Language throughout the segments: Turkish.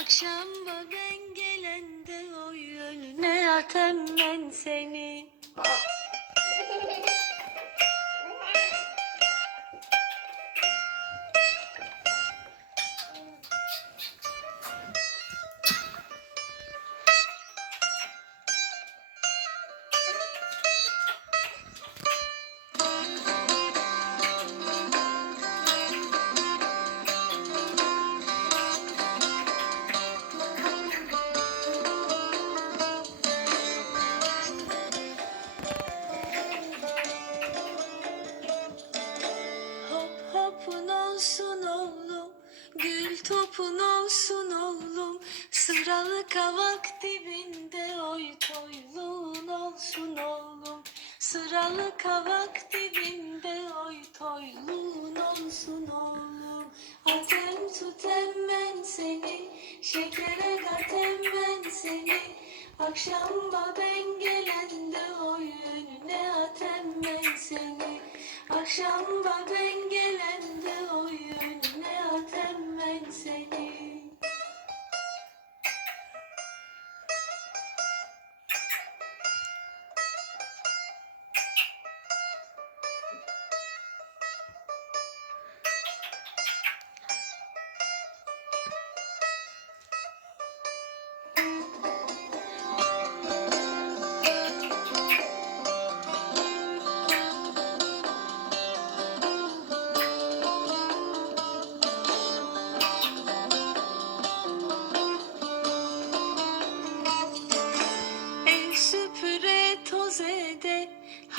Akşam ben gelende oy önüne atem ben seni. hopun olsun oğlum, gül topun olsun oğlum. Sıralı kavak dibinde oy toyluğun olsun oğlum. Sıralı kavak dibinde oy toyluğun olsun oğlum. Atem tutem ben seni, şekere katem ben seni. Akşam ben gelende oy önüne atem ben seni. Akşam ben gelende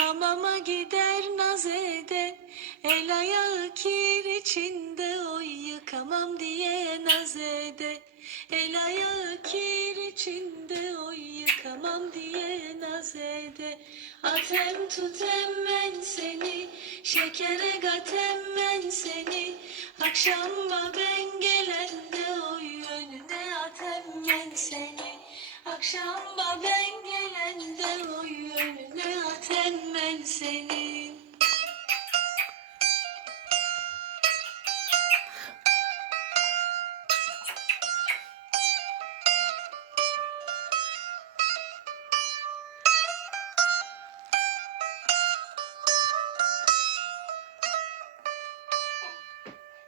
hamama gider naz ede. El ayağı kir içinde oy yıkamam diye naz ede. El ayağı kir içinde oy yıkamam diye naz ede. Atem tutem ben seni, şekere gatem ben seni. Akşam ben gelende oy önüne atem ben seni. Akşam ben gelende oy önüne atem ben seni.